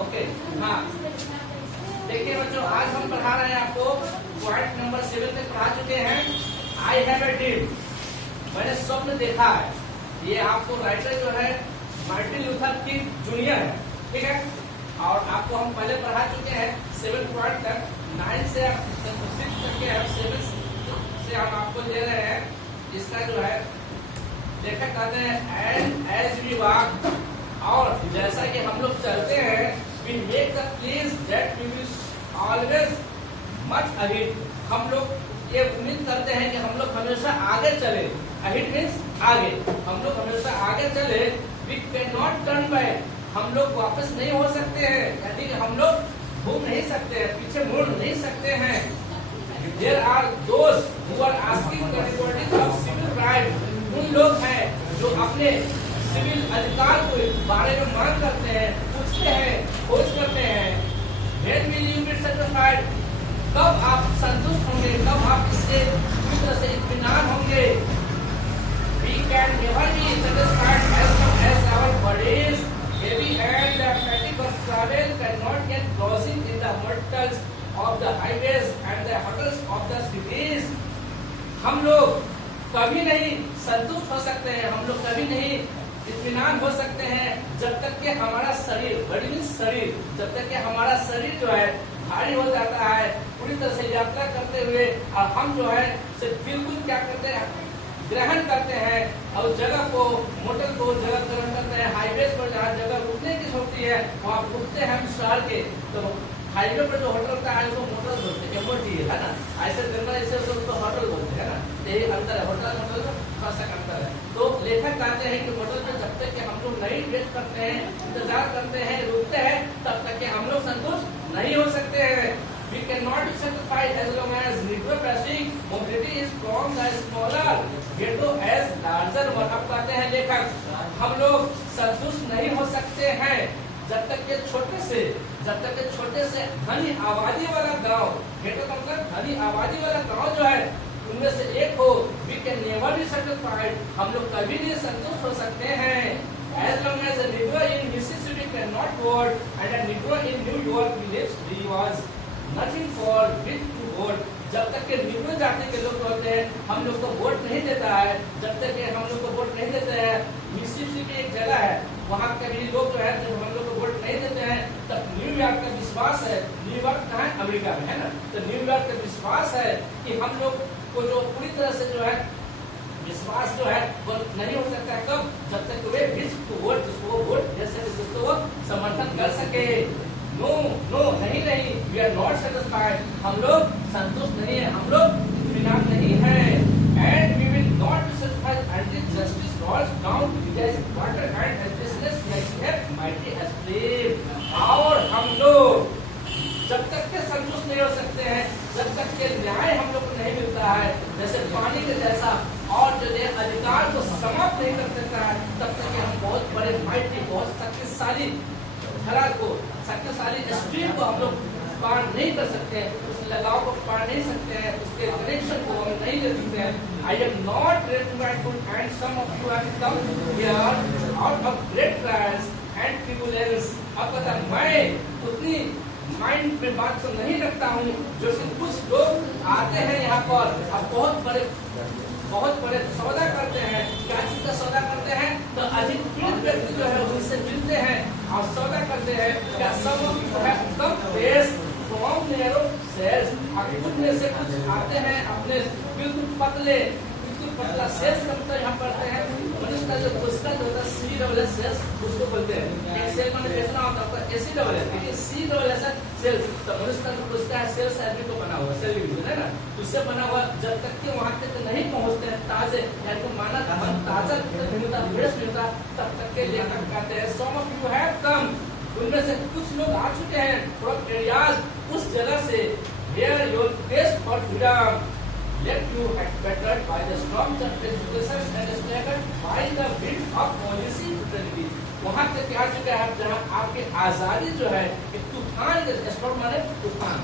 Okay हाँ, देखिए बच्चों, आज हम पढ़ा रहे हैं आपको पॉइंट नंबर 7 तक पढ़ा चुके हैं। आई हैव ए ड्रीम, मैंने स्वप्न देखा है। ये आपको राइटर जो है मार्टिन लूथर किंग जूनियर है, ठीक है। और आपको हम पहले पढ़ा चुके हैं 7 पॉइंट तक, 9 से 6 तक के हम 7 से हम आपको दे रहे हैं। इसका जो है लेखक कहते हैं एंड एज वी वॉक, और जैसा कि हम लोग चलते हैं, we make the place that we will always much ahead. हम लोग ये उम्मीद करते हैं कि हम लोग हमेशा आगे चले। अहेड मीन्स आगे, हम लोग हमेशा आगे चले। We can not turn back, हम लोग वापस नहीं हो सकते हैं, यानी कि हम लोग घूम नहीं सकते हैं, पीछे मुड़ नहीं सकते हैं। There are those who are asking the recording of civil rights, उन लोग हैं जो अपने सिविल अधिकार के बारे में मांग करते हैं, पूछते हैं, खोज करते हैं। When will you be satisfied? कब आप संतुष्ट होंगे, कब आप इससे पूरी तरह से इत्मीनान होंगे? We can never be satisfied as long as our bodies, heavy and fatigue of travel, cannot get lodging in the motels of the highways and the hotels of the cities. हम लोग कभी नहीं संतुष्ट हो सकते हैं, हम लोग कभी नहीं इत्मीनान हो सकते हैं जब तक कि हमारा शरीर, बड़ी मीन्स शरीर, जब तक कि हमारा शरीर जो है भारी हो जाता है पूरी तरह से यात्रा करते हुए, और हम जो है बिल्कुल क्या करते हैं, ग्रहण करते हैं और जगह को, मोटर को जगह ग्रहण करते हैं। हाईवेज पर जहाँ जगह रुकने की होती है वहाँ रुकते हैं हम शहर के, तो हाईवे पर जो होटल का है उसको मोटर बोलते हैं, MOT है ना। ऐसे जनरल ऐसे उसको होटल बोलते हैं ना। यही अंतर है, होटल मोटल का थोड़ा सा अंतर है। तो लेखक कहते हैं कि होटल में जब तक कि हम लोग नहीं वेट करते हैं, इंतजार करते हैं, रुकते हैं, तब तक कि हम लोग संतुष्ट नहीं हो सकते हैं। We cannot be satisfied as long as negro passing mobility is from the smaller ghetto as larger one. अब कहते हैं लेखक, हम लोग संतुष्ट नहीं हो सकते हैं जब तक के छोटे से घनी आबादी वाला गांव, गेटो का मतलब घनी आबादी वाला गांव जो है उनमें से एक हो। We can never be satisfied, हम लोग कभी नहीं संतुष्ट हो सकते हैं। As long as a negro in Mississippi cannot vote and a negro in New York believes he was nothing for which to vote, जब तक के निम्न जाति के लोग होते हैं हम लोग को वोट नहीं देता है, जब तक के हम लोग को वोट नहीं देते हैं। मिसिसिपी एक जगह है, वहाँ के भी लोग जो है जब हम लोग को वोट नहीं देते हैं तब न्यूयॉर्क का विश्वास है, न्यूयॉर्क कहाँ है, अमेरिका में है ना, तो न्यूयॉर्क का विश्वास है कि हम लोग को जो पूरी तरह से जो है विश्वास जो है वो नहीं हो सकता है। कब? जब तक वे वोट, उसको वोट दे सके, उसको वो समर्थन कर सके। नो नो नहीं, वी आर नॉट सेटिस्फाइड, हम लोग संतुष्ट नहीं है, हम लोग इत्मीनान नहीं है। And we will not be satisfied until justice rolls down as water and helplessness like that mighty as slave। और हम लोग जब तक के संतुष्ट नहीं हो सकते हैं, जब तक के न्याय हम लोग को नहीं मिलता है, जैसे पानी के जैसा, और जो अधिकार को समाप्त नहीं कर सकता है, तब तक कि हम बहुत बड़े माइटी, बहुत शक्तिशाली धारा को, शक्तिशाली स्ट्रीम को हम लोग पार नहीं कर सकते हैं, उस लगाव को पार नहीं सकते हैं, उसके कनेक्शन को हम नहीं ले सकते हैं। I am not ready to good and some of you have come here out of great trials and tribulations. अब पता मैं उतनी माइंड में बात तो नहीं रखता हूँ जो कुछ लोग आते हैं यहाँ पर, अब बहुत बड़े सौदा करते हैं। क्या चीज का सौदा करते हैं? तो अधिक पीड़ित व्यक्ति जो है उनसे मिलते हैं और सौदा करते हैं। क्या सब कम फेस फ्रॉम नैरो सेल्स, कुछ में से कुछ आते हैं अपने बिल्कुल पतला सेल्स का मतलब यहाँ पढ़ते हैं। मनुष्य का जो उसका जो होता है CSS सेल्स उसको बोलते हैं। एक सेल मैंने बेचना होता है आपका ACSS, लेकिन CSS सेल्स, तो मनुष्य का जो उसका सेल्स आदमी को बना हुआ सेल है ना, उससे बना हुआ। जब तक कि वहाँ तक नहीं पहुँचते हैं ताजे, यानी को माना धन ताजा मिलता, फ्रेश मिलता, तब तक के लेखक कहते हैं some of you have come, उनमें से कुछ लोग आ चुके हैं from areas, उस जगह से where your taste for freedom left you expected by the storms of education and staggered by the wind of policy brutality। वहाँ तक आ चुके हैं जहाँ आपकी आजादी जो है एक तूफान, स्टॉर्म माने तूफान,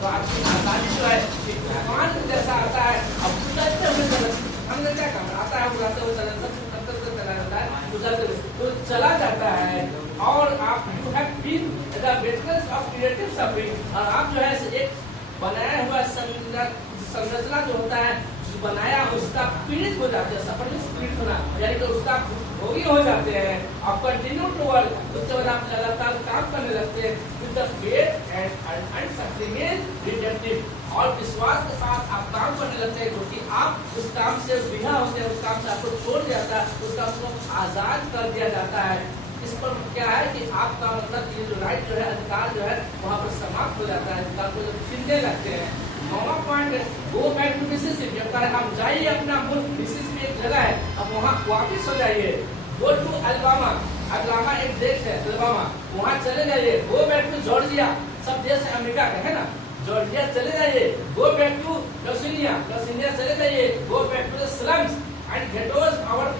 तो आपकी आजादी जो है एक तूफान जैसा आता है। अब उतरते हुए हमने क्या काम आता है, उड़ाते हुए चला जाता है, तो चला जाता है। और आप you have been the maintenance of creative suffering. और आप जो है एक बनाया हुआ संरचना जो होता है, जो बनाया उसका पीड़ित हो जाते हैं, सफरिंग पीड़ित होना यानी कि उसका भोगी हो जाते हैं। और कंटिन्यू टू वर्क, उसके बाद आप लगातार काम करने लगते हैं। With the faith and suffering is redemptive, और विश्वास के साथ आप काम करने लगते हैं, क्योंकि आप उस काम से विदा होते हैं, उस काम से आपको छोड़ दिया जाता है, उस काम को आजाद कर दिया जाता है। इस पर क्या है कि आपका मतलब ये जो राइट जो है, अधिकार जो है वहाँ पर समाप्त हो जाता है, अधिकार को जब छीनने लगते हैं। नौवां पॉइंट, गो बैक टू मिसिसिपी। जब कहा आप जाइए अपना मुल्क, मिसिसिपी एक जगह है, अब वहाँ वापिस हो जाइए। गो टू अल्बामा, अल्बामा एक देश है, अल्बामा, वहाँ चले जाइए। गो बैक टू जॉर्जिया, सब देश है अमेरिका का है ना, जॉर्जिया चले जाइए। गो बैक टू लॉसिनिया, लॉसिनिया चले जाइए। Go back to the slums and ghettos our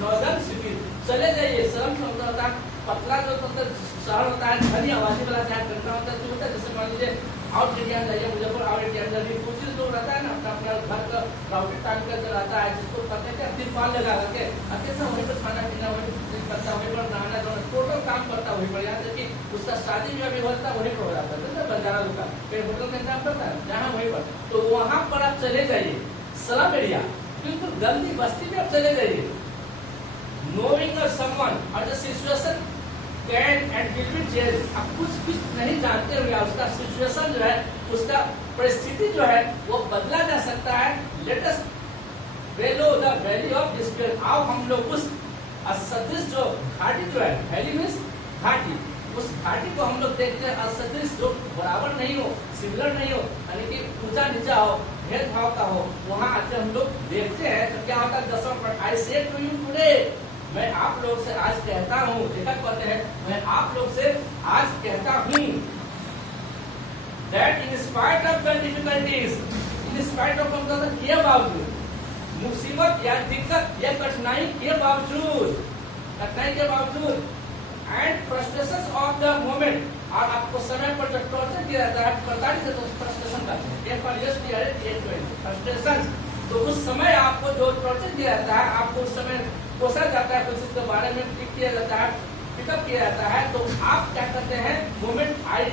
northern city, चले जाइए। स्लम्स होता है पतला जो शहर होता है, घनी आबादी वाला जहाँ गंदा होता है, जो होता है जैसे मान लीजिए आउट एरिया में जाइए, मुजफ्फर आउट एरिया में जाइए, कुछ जो रहता है ना अपना घर का राउटी टाइम का जो रहता है, जिसको पता है कि तिरपाल लगा करके अकेला वहीं पर खाना पीना वहीं करता, वहीं पर नहाना धोना टोटल काम करता, वहीं पर। यहाँ तक कि उसका शादी भी अभी होता है वहीं पर हो जाता है, बंजारा लोग का फिर होटल का इंतजाम करता है जहाँ वहीं पर। तो वहाँ पर आप चले जाइए, स्लम एरिया, बिल्कुल गंदी बस्ती में आप चले जाइए। Knowing of someone or the situation can and will be changed, आप कुछ नहीं जानते हुए उसका सिचुएशन जो है, उसका परिस्थिति जो है वो बदला जा सकता है। Let us value the value of despair। आओ हम लोग उस असदृश जो घाटी जो है, वैली मीन्स घाटी, उस घाटी को हम लोग देखते हैं असदृश, जो बराबर नहीं हो, सिमिलर नहीं हो, यानी कि ऊंचा नीचा हो, भेदभाव का हो, वहाँ आके हम लोग देखते हैं। तो क्या होता है, 10वां पॉइंट, आई से टू यू टुडे, मैं आप लोग से आज कहता हूँ, लेखक कहते हैं मैं आप लोग से आज कहता हूँ, that in spite of the difficulties, in spite of के बावजूद, मुसीबत या दिक्कत या कठिनाई के बावजूद, and frustrations of the moment, और आपको समय पर जब टॉर्चर किया जाता है, प्रताड़ित है तो फ्रस्ट्रेशन करते हैं, फ्रस्ट्रेशन। तो उस समय आपको जो टॉर्चर किया जाता है, आपको उस समय कोसा जाता है, कुछ उसके बारे में पिक किया जाता है, पिकअप किया जाता है, तो आप क्या करते हैं, moment I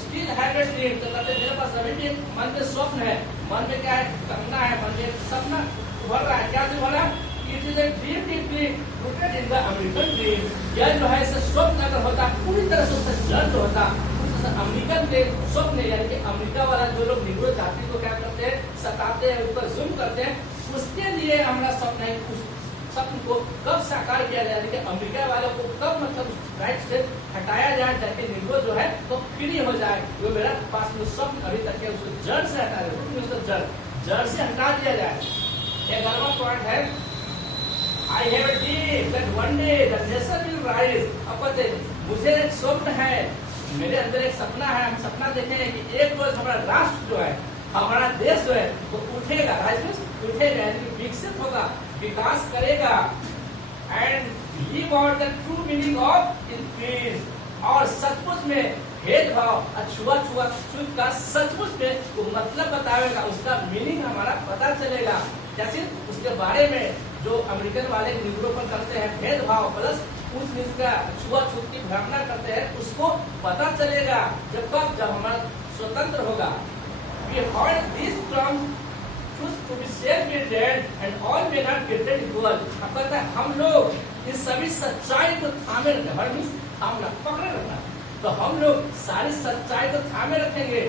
still have a dream, तो कहते हैं मेरे पास अभी भी मन में स्वप्न है, मन में क्या है, तमन्ना है, मन में सपना उभर रहा है। क्या उभर रहा है, it is a dream deeply rooted in the American dream. यह जो है इसे स्वप्न अगर होता, पूरी तरह से उससे जल्द होता, अमेरिकन के स्वप्न, यानी कि अमेरिका वाला जो लोग निगरो जाति को क्या करते हैं, सताते हैं, उस पर जुल्म करते हैं, उसके लिए हमारा स्वप्न है, उस स्वप्न को कब साकार किया जाए, कि अमेरिका वालों को कब मतलब राइट से हटाया जाए, ताकि निगरो जो है तो फ्री हो जाए। जो मेरा पास में स्वप्न अभी तक है, उसको जड़ से हटा दे, उसको जड़ से हटा दिया जाए। 11वां पॉइंट है, I have a dream that one day the nation will rise. अब कहते मुझे एक स्वप्न है, मेरे अंदर एक सपना है, हम सपना देखे हैं कि एक रोज हमारा राष्ट्र जो है, हमारा देश जो है वो उठेगा, उठेगा यानी विकसित होगा, विकास करेगा। And leave out the true meaning of increase, और सचमुच में भेदभाव, छुआछूत का सचमुच में वो मतलब बताएगा, उसका मीनिंग हमारा पता चलेगा। जैसे उसके बारे में जो अमेरिकन वाले निगरों पर करते हैं भेदभाव प्लस उस नीच का छुआछूत की भावना करते हैं, उसको पता चलेगा जब हमारा स्वतंत्र होगा। We heard these terms to be self-evident and all men are created equal। अब कहता है हम लोग इस सभी सच्चाई को थामे रखें, हर मीन्स थामना, पकड़े रखना, तो हम लोग सारी सच्चाई को थामे रखेंगे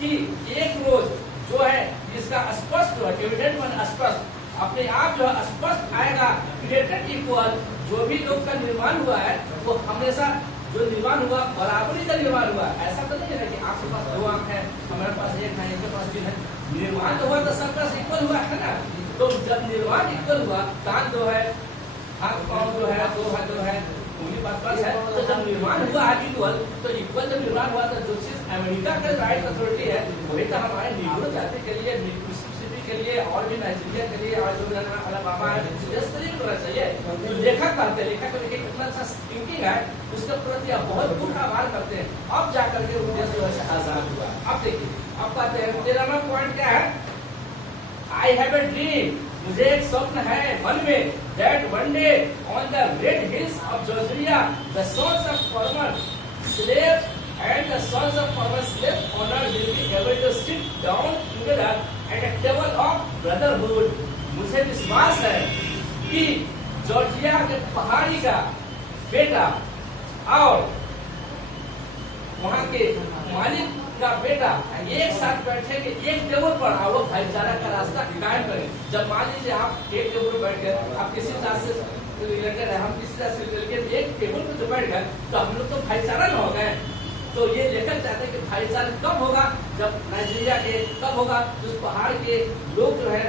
कि एक रोज जो है इसका स्पष्ट हो, एविडेंट मान स्पष्ट, अपने आप जो है स्पष्ट आएगा, क्रिएटेड इक्वल, जो भी लोग का निर्माण हुआ है वो हमेशा जो निर्माण हुआ बराबरी का निर्माण हुआ। ऐसा तो नहीं है कि आपके पास 2 आंख है, हमारे पास 1 है, इनके पास 3 है, निर्माण तो हुआ तो सबका इक्वल हुआ है ना। तो जब निर्माण इक्वल हुआ, कान 2 है, हाथ पाँव 2 है, 2 है, उंगली 5 है, तो जब निर्माण हुआ है इक्वल, तो इक्वल जब निर्माण हुआ तो जो चीज अमेरिका का राइट अथॉरिटी है वही तो हमारे निगरो जाति के लिए, मिसिसिपी के लिए और भी नाइजीरिया के लिए और जो अलाबामा है, इस तरीके होना चाहिए। जो लेखक कहते हैं, लेखक को लेकर कितना अच्छा थिंकिंग है, उसके प्रति आप बहुत दुख आभार करते हैं, अब जाकर के वो देश जो है आजाद हुआ। अब देखिए, अब कहते हैं 13वां पॉइंट क्या है, आई हैव ए ड्रीम, मुझे एक स्वप्न है मन में, that one day on the red hills of Georgia the sons of former slaves and the sons of our slave owner will be able to sit down together at a table of brotherhood. मुझे विश्वास है कि Georgia के पहाड़ी का बेटा और वहाँ के मालिक का बेटा एक साथ बैठेंगे एक टेबल पर और वो भाईचारा का रास्ता कायम करें। जब मान लीजिए आप एक टेबल पर बैठ गए, आप किसी तरह से रिलेटेड है, हम किसी तरह से रिलेटेड एक टेबल पर जो बैठ गए तो हम लोग तो भाईचारा न हो गए। तो ये लेकर चाहते हैं कि भाईचारा कब होगा, जब नाइजीरिया के कब होगा, उस पहाड़ के लोग जो है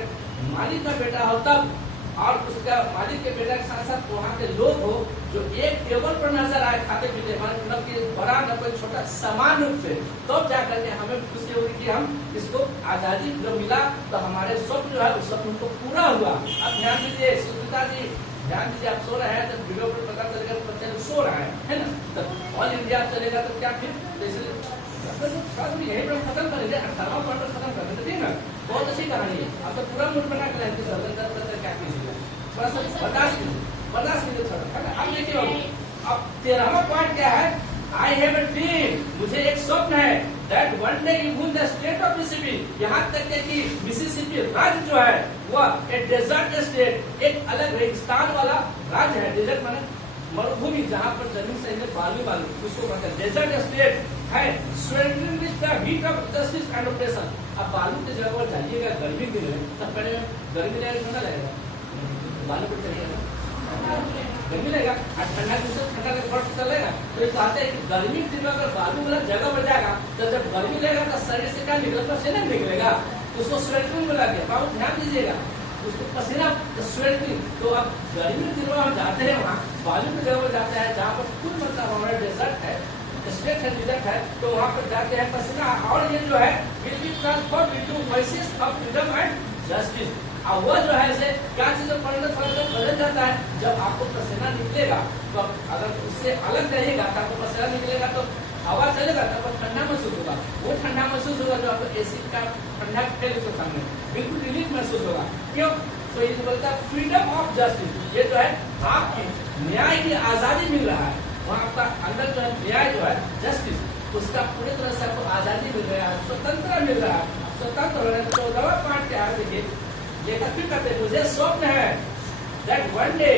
मालिक का बेटा हो तब, और उसका मालिक के बेटा के साथ साथ वहाँ के लोग हो जो एक टेबल पर नजर आए खाते पीते, मतलब कि बड़ा न कोई छोटा समान रूप से, तो क्या करके हमें खुशी होगी कि हम इसको आजादी जो मिला तो हमारे स्वप्न जो है उस स्वप्न को पूरा हुआ। अब ध्यान दीजिए सुनीता जी, ध्यान दीजिए, आप सो रहे हैं तो वीडियो पर पता चलेगा बच्चे लोग सो रहे हैं, है ना। तो ऑल इंडिया चलेगा तो क्या फिर जैसे यही पर खत्म करेंगे, 18वां क्वार्टर खत्म कर देंगे, ठीक है। बहुत अच्छी कहानी है। अब तो पूरा मूड बना कर क्या कीजिएगा, थोड़ा सा बर्दाश्त कीजिए थोड़ा। अब देखिए अब 13वां पॉइंट क्या है, आई हैव अ ड्रीम, मुझे एक स्वप्न है, that one day you will the state of Mississippi, यहाँ तक है कि मिसिसिपी राज्य जो है वह एक डेजर्ट स्टेट, एक अलग रेगिस्तान वाला राज्य है। डेजर्ट माने मरुभूमि, जहाँ पर जमीन से बालू उसको कहते हैं डेजर्ट स्टेट है। Sweltering with the heat of justice and operation. अब बालू की जगह पर जाइएगा गर्मी के लिए, तब पहले गर्मी लगेगा, ठंडा लगेगा, बालू पर चलिएगा गर्मी लगेगा, और ठंडा ठंडा बर्फ चलेगा। तो ये कहते हैं कि गर्मी के दिन में अगर बालू वाला जगह पर जाएगा तो जब गर्मी लगेगा तो शरीर से क्या निकलेगा, पसीना निकलेगा, उसको स्वेल्टरिंग बोला गया। बहुत ध्यान दीजिएगा, उसको पसीना स्वेल्टरिंग। तो अब गर्मी के दिन में हम जाते हैं वहाँ बालू की जगह पर जाते हैं जहाँ पर खुद मतलब हमारा डेजर्ट है, स्टेट है, डिजर्ट है, तो वहाँ पर जाते हैं पसीना, और ये जो है will be transform into voices of freedom and justice. और वो जो है इसे क्या चीजें परिणत बदल जाता है, जब आपको पसीना निकलेगा तो अगर उससे अलग रहेगा तो आपको पसीना निकलेगा तो हवा चलेगा तब तो ठंडा महसूस होगा, वो ठंडा महसूस होगा जो आपको एसी का ठंडा फैल उसके सामने बिल्कुल रिलीफ महसूस होगा। क्यों? तो ये बोलता है फ्रीडम ऑफ जस्टिस, ये जो है आपकी न्याय की आजादी मिल रहा है, वहाँ आपका अंदर जो है न्याय जो है जस्टिस, उसका पूरी तरह से आपको आजादी मिल रहा है, स्वतंत्र मिल रहा है, स्वतंत्र हो रहा है। 14वां पार्ट क्या है देखिए, लेखक भी कहते हैं मुझे स्वप्न है, दैट वन डे,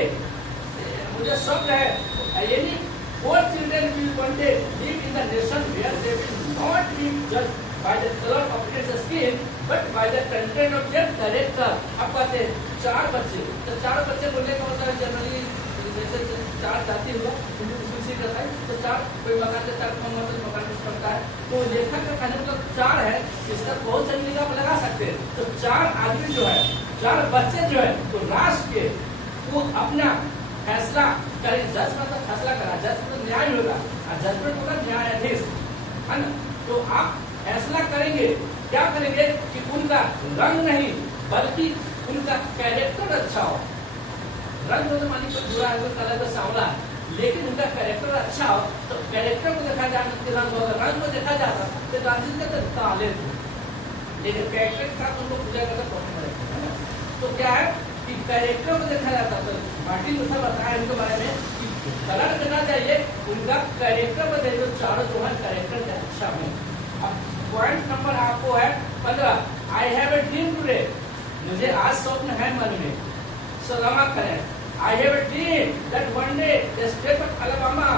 मुझे स्वप्न है यानी 4 children will one day live in the nation where they will not be judged by the color of their skin but by the content of their character। अब कहते हैं 4 बच्चे, तो 4 बच्चे बोलने का मतलब जनरली जैसे 4 जाति हुआ हिंदू मुस्लिम सिख रहता है, तो 4 कोई मकान से 4 मकान कुछ करता है, तो लेखक का कहने मतलब 4 है, इसका बहुत सारी जगह आप लगा सकते हैं। तो 4 आदमी जो है, 4 बच्चे जो है तो राष्ट्र के वो अपना फैसला करें, जज मतलब फैसला करा, जज मतलब न्याय होगा, और जजमेंट होगा न्यायाधीश, है ना। तो आप फैसला करेंगे, क्या करेंगे कि उनका रंग नहीं बल्कि उनका कैरेक्टर अच्छा हो। रंग तो मानी कोई बुरा है, कोई कलर का सांवला है, लेकिन उनका कैरेक्टर अच्छा हो, तो कैरेक्टर को देखा जाए तो रंग होगा, रंग को देखा जाता तो गांधी जी का काले थे, लेकिन कैरेक्टर का उनको पूजा करके है ना। तो क्या है कि कैरेक्टर को देखा जाता, तो मार्टिन लूथर बताया इनके बारे में कि कलर करना चाहिए, उनका कैरेक्टर को देखो, चारों जो है कैरेक्टर अच्छा हो। अब पॉइंट नंबर आपको है 15, I have a dream today, मुझे आज स्वप्न है मन में, सलामा करें, I have a dream that one day the state of Alabama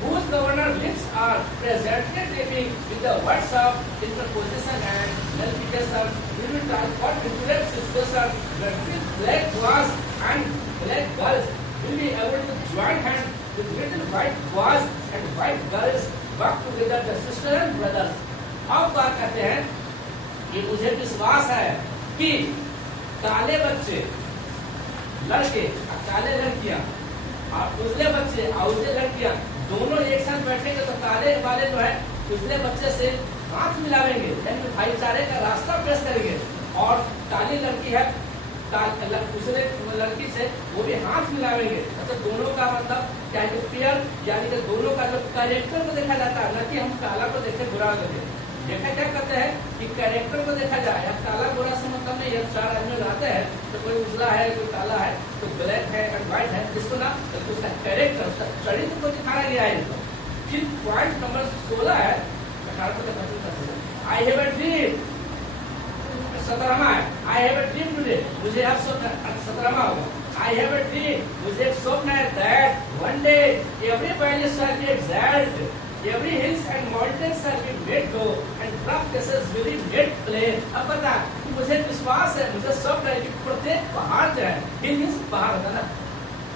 whose governor lips are presently taping with the words of interposition and nullification will be transformed into a situation where black boys and black girls will be able to join hands with little white boys and white girls work together as sisters and brothers। अब बात करते हैं कि मुझे विश्वास है कि काले बच्चे लड़के और काले लड़कियां और उजले बच्चे और उजले लड़कियां दोनों एक साथ बैठेंगे तो काले वाले जो है उजले बच्चे से हाथ मिलावेंगे, यानी भाईचारे का रास्ता पेश करेंगे, और काली लड़की है दूसरे लड़की से वो भी हाथ मिलावेंगे। मतलब दोनों का मतलब क्या है, पेयर यानी कि दोनों का जो कैरेक्टर को देखा जाता है, न कि हम काला को देखे बुरा लगे। देखा क्या करते हैं कि कैरेक्टर को देखा जाए, या काला बुरा से मतलब नहीं, जब 4 आदमी रहते हैं तो कोई उजला है कोई काला है तो ब्लैक है और व्हाइट है, जिसको ना तो उसका कैरेक्टर, उसका चरित्र को दिखाया गया है। फिर पॉइंट नंबर 16 है, आई हैव अ ड्रीम, 17वां है, I have a dream today, मुझे अब 17वां होगा, आई हैव अ ड्रीम, मुझे एक स्वप्न है, that one day every valley shall be exalt, every hills and mountains shall be made low and rough places will be made plain। अब बता कि मुझे विश्वास है, मुझे स्वप्न है कि प्रत्येक पहाड़ जो है, हिल मींस पहाड़ होता है ना,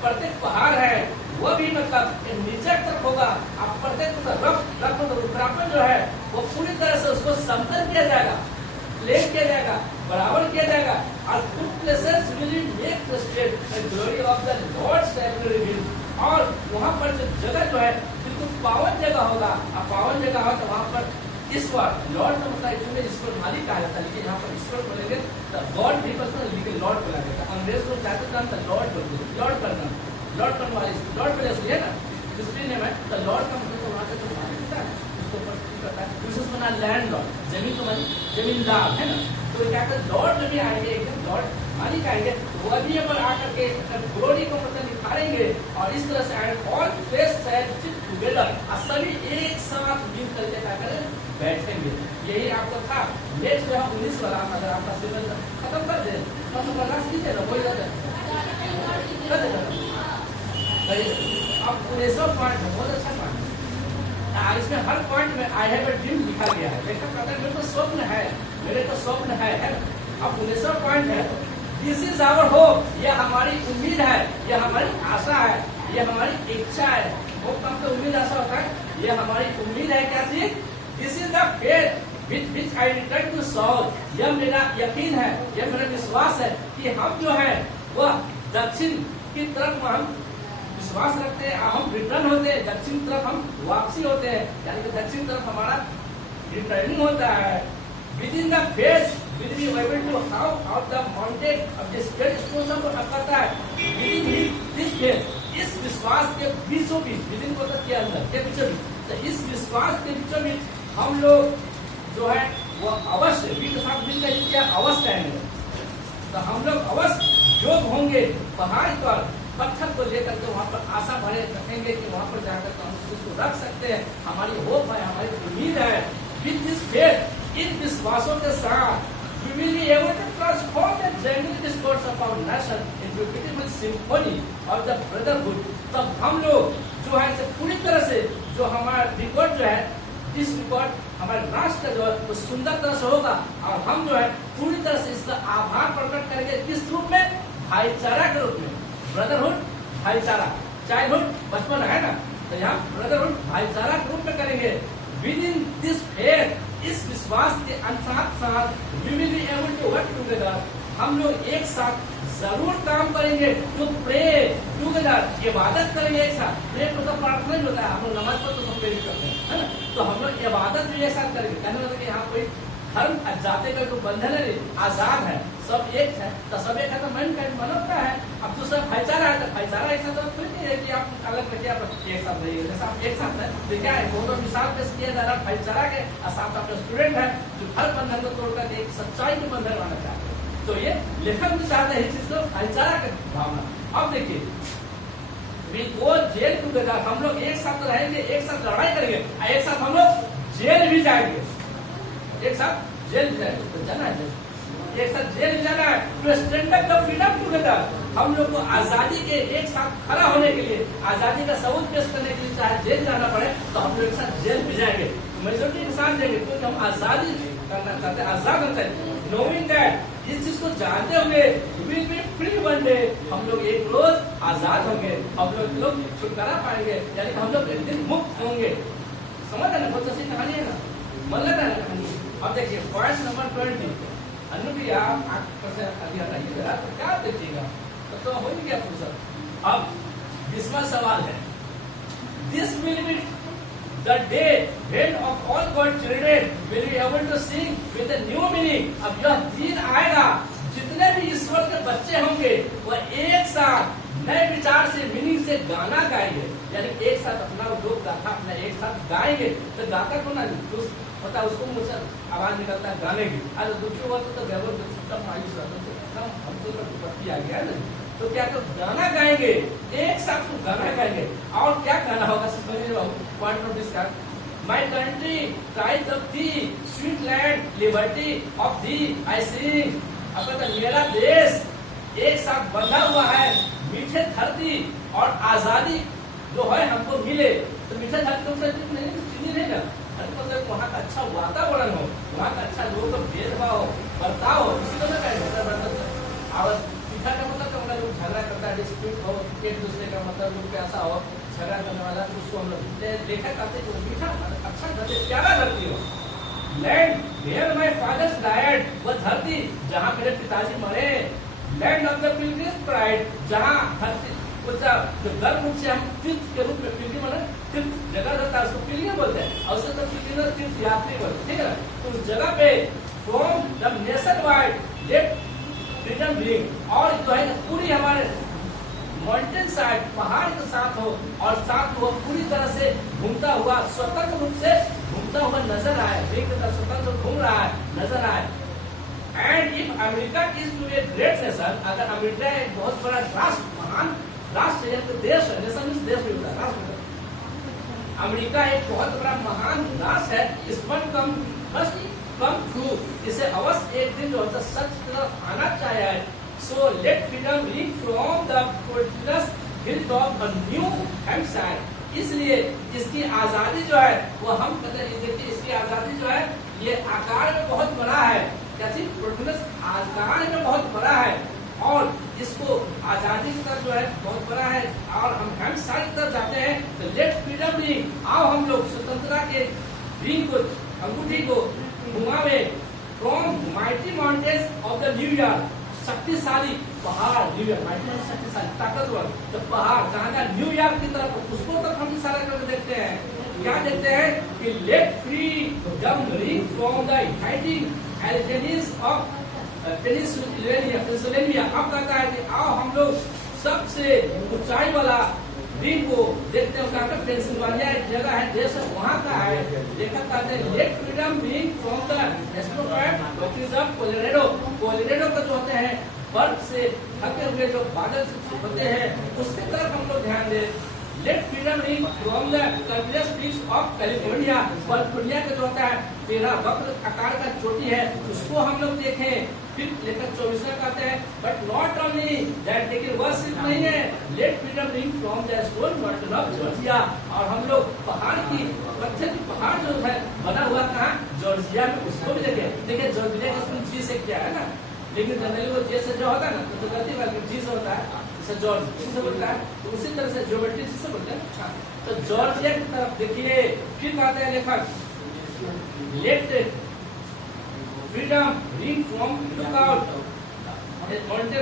प्रत्येक पहाड़ है वो भी मतलब नीचे तक होगा, अब प्रत्येक रफ उत्तराखंड जो है वो पूरी तरह से उसको समतल किया जाएगा, प्लेन किया जाएगा, बराबर किया जाएगा, और good places will be made straight and glory of the Lord shall be revealed। और वहाँ पर जो जगह जो है बिल्कुल पावन जगह होगा, अब पावन जगह हो तो वहाँ पर ईश्वर, लॉर्ड का मतलब एक्चुअली ईश्वर मालिक कहा जाता है, लेकिन यहाँ पर ईश्वर बोलेंगे तो गॉड भी पर्सनल, लेकिन लॉर्ड बोला जाता है। अंग्रेज लोग चाहते थे लॉर्ड बोलते, लॉर्ड करना, लॉर्ड करने वाले, लॉर्ड पहले सुनिए ना, हिस्ट्री नेम है तो लॉर्ड का मतलब वहाँ का जो मालिक होता है उसको ऊपर करता है, विशेष बना लैंड लॉर्ड, जमीन को मालिक, जमींदार है ना, तो क्या कहते हैं लॉर्ड में भी आएंगे, एकदम लॉर्ड मालिक आएंगे, वो भी पर आकर के ग्लोरी को मतलब निखारेंगे, और इस तरह से ऑल फ्लेश शैल सिट टुगेदर, सभी एक साथ मिल करके क्या करें बैठेंगे। यही आपको था, नेक्स्ट जो है 19 वाला, अगर आपका सिलेबस खत्म कर दे तो बर्दाश्त कीजिए ना, कोई कर अब 19 पॉइंट है, बहुत अच्छा पॉइंट है, इसमें हर पॉइंट में आई हैव अ ड्रीम लिखा गया है, देखा कहते मेरे को स्वप्न है, मेरे को स्वप्न है ना। अब 19 पॉइंट है, दिस इज आवर होप, यह हमारी उम्मीद है, यह हमारी आशा है, यह हमारी इच्छा है। होप का तो उम्मीद आशा होता है, यह हमारी उम्मीद है, क्या चीज, this is the faith with which I return to solve, यह मेरा यकीन है, यह मेरा विश्वास है कि हम जो है वह दक्षिण की तरफ हम विश्वास रखते हैं, हम रिटर्न होते हैं, दक्षिण तरफ हम वापसी होते हैं, यानी कि दक्षिण तरफ हमारा रिटर्निंग होता है। With in the faith will be able to how out the mountain of this great stones को कहता है, within this faith, इस विश्वास के बीचों बीच, विदिन को के अंदर के बीचों बीच, तो इस विश्वास के बीचों बीच हम लोग जो है वो अवश्य भी के साथ मिलकर क्या अवश्य आएंगे, तो हम लोग अवश्य योग होंगे, पहाड़ पर पत्थर को लेकर के वहाँ पर आशा भरे रखेंगे कि वहाँ पर जाकर के हम उसको रख सकते हैं, हमारी होप है, हमारी उम्मीद है। विद दिस फेथ, इन विश्वासों के साथ we will be able to transform the genuine discourse of our nation into a beautiful symphony of the brotherhood। तब हम लोग जो है पूरी तरह से जो हमारा रिकॉर्ड जो है, इस रिकॉर्ड हमारे राष्ट्र का जो है वो सुंदर तरह से होगा, और हम जो है पूरी तरह से इसका आभार प्रकट करेंगे, किस रूप में, भाईचारा के रूप में, ब्रदरहुड भाईचारा, चाइल्डहुड बचपन है ना, तो यहाँ ब्रदरहुड भाईचारा के रूप में करेंगे। विद इन दिस फेथ, इस विश्वास के साथ साथ we will be able to work together, हम लोग एक साथ जरूर काम करेंगे, तो प्रे टुगेदर, इबादत करेंगे एक साथ, प्रे तो प्रार्थना ही होता है, हम लोग नमाज पर तो सब प्रे करते हैं, है ना, तो हम लोग इबादत भी एक साथ करेंगे। कहने मतलब कि यहाँ कोई धर्म जाते का कोई बंधन है, आजाद है, सब एक है, तो सब एक है तो मन का मनोता है। अब दूसरा भाईचारा है, तो भाईचारा एक साथ तो नहीं है कि आप अलग रखिए, आप एक साथ रहिए, जैसा आप एक साथ है तो क्या है, दोनों मिसाल पेश किया जा रहा है भाईचारा के, और साथ आपका स्टूडेंट है जो हर बंधन को तोड़कर एक सच्चाई के बंधन बनाना चाहते हैं, तो ये लेखक भी चाहते हैं इस चीज को, भाईचारा की भावना। अब देखिए, वी गो जेल टुगेदर, हम लोग एक साथ रहेंगे, एक साथ लड़ाई करेंगे, एक साथ हम लोग जेल भी जाएंगे, एक साथ जेल जाएंगे, तो जाना है एक साथ जेल जाना है, to stand up the freedom together, हम लोग को आजादी के एक साथ खड़ा होने के लिए, आजादी का सबूत पेश करने के लिए चाहे जेल जाना पड़े तो हम लोग एक साथ जेल भी जाएंगे, मेजोरिटी के साथ जाएंगे, क्योंकि हम आजादी करना चाहते हैं, आजाद होना चाहिए। नोइंग दैट, इस चीज को जानते हुए, will be free one day, हम लोग एक रोज आजाद होंगे, हम लोग छुटकारा पाएंगे, यानी हम लोग एक दिन मुक्त होंगे। समझ है ना, बहुत अच्छी कहानी है ना, मन लग रहा है कहानी। अब देखिए पॉइंट नंबर 20, अनुप्रिया हटाइएगा, तो क्या देखिएगा, तो हो गया फुर्सत। अब 20वां सवाल है, this will be the day when of all God's children will be able to sing with a new meaning। अब यह दिन आएगा, जितने भी ईश्वर के बच्चे होंगे वह एक साथ नए विचार से, मीनिंग से गाना गाएंगे, यानी एक साथ अपना लोग गाथा अपना एक साथ गाएंगे, तो गाता को ना होता है, उसको मुझसे आवाज निकलता है गाने की, अरे दूसरी बात तो व्यवहार मायूस रहता है, हम तो विपत्ति आ गया है ना, तो क्या तो गाना गाएंगे, एक साथ तो गाना गाएंगे। और क्या गाना होगा समझिए, point of this my country pride of thee sweet land liberty of thee I sing. अब मेरा देश एक साथ बंधा हुआ है, मीठे धरती और आजादी जो है हमको मिले। तो मीठे धरती नहीं चीनी नहीं ना, मतलब वहाँ का अच्छा वातावरण हो, वहाँ का अच्छा लोगों का भेदभाव हो, बर्ताव हो, इसी को मीठा का मतलब लोग झगड़ा करता है, डिस्प्यूट हो, एक दूसरे का मतलब लोग कैसा हो, झगड़ा करने वाला, तो उसको हम लोग देखा करते तो मीठा अच्छा धरती, प्यारा धरती हो। Land where my fathers died, वो धरती जहाँ मेरे पिताजी मरे। Land of the pilgrims pride, जहाँ धरती जो गर्भ रूप से हम तीर्थ के रूप में, पिलग्रिम है तीर्थ जगह रहता है, उसको पिलग्रिम बोलते हैं, और उससे तो पिलग्रिम तीर्थ यात्री बोलते हैं, ठीक है। तो उस जगह पे from the nation wide let freedom bring, और जो है पूरी हमारे माउंटेन साइड पहाड़ के साथ हो, और साथ वो पूरी तरह से घूमता हुआ स्वतंत्र रूप से घूमता हुआ नजर आए, स्वतंत्र घूम रहा है नजर आए। And if America is to a great nation, अगर अमेरिका एक बहुत बड़ा राष्ट्र, महान राष्ट्र है, तो देश है, नेशन मीन्स देश भी होता है, राष्ट्र। अमेरिका एक बहुत बड़ा महान राष्ट्र है, इस पर कम ट्रू, इसे अवश्य एक दिन जो होता सच की तरफ आना चाहिए। So let freedom ring from the prodigious hill top New Hampshire. इसलिए इसकी आजादी जो है वो हम कहते हैं, देखिए इसकी आजादी जो है ये आकार में बहुत बड़ा है, कैसी फोर्टिनस आकार में बहुत बड़ा है, और इसको आजादी की तरफ जो है बहुत बड़ा है, और हम हैम्पशायर की तरफ जाते हैं। तो लेट फ्रीडम रिंग, आओ हम लोग स्वतंत्रता के रिंग को, अंगूठी को घुमावे from mighty mountains of the New York, शक्तिशाली पहाड़, न्यूयॉर्क माइटी शक्तिशाली ताकतवर तो पहाड़ जहाँ का न्यूयॉर्क की तरफ, उसको तक हम इशारा करके देखते हैं। क्या देखते हैं कि let freedom ring from the heightening Alleghenies of peninsula. अब कहता है कि आओ हम लोग सबसे ऊंचाई वाला रिंग को देखते हैं, उसका पेंसिल्वानिया एक जगह है, देश वहाँ का है, देखा कहते हैं let freedom ring from the Colorado. Colorado का जो होते हैं बर्फ से ढके हुए जो बादल होते हैं, उसकी तरफ हम लोग ध्यान दें। Let freedom ring from the curvaceous peaks of California. California का जो होता है 13 वक्र आकार का चोटी है, उसको हम लोग देखें। फिर लेकर 24 कहते हैं बट नॉट ओनली दैट, लेकिन वह सिर्फ नहीं है, let freedom ring from the Stone Mountain of Georgia. और हम लोग पहाड़ की पत्थर की पहाड़ जो है बना हुआ कहाँ, जॉर्जिया में, उसको भी देखें। देखिए जॉर्जिया का जी से क्या है ना, लेकिन जनरली वो जे से जो होता है ना तो गलती बात जी से होता है, जैसे जॉर्ज से बोलता है, तो उसी तरह से ज्योमेट्री से बोलते हैं। तो जॉर्जिया की तरफ देखिए, फिर कहते हैं लेखक let freedom ring from Lookout mountain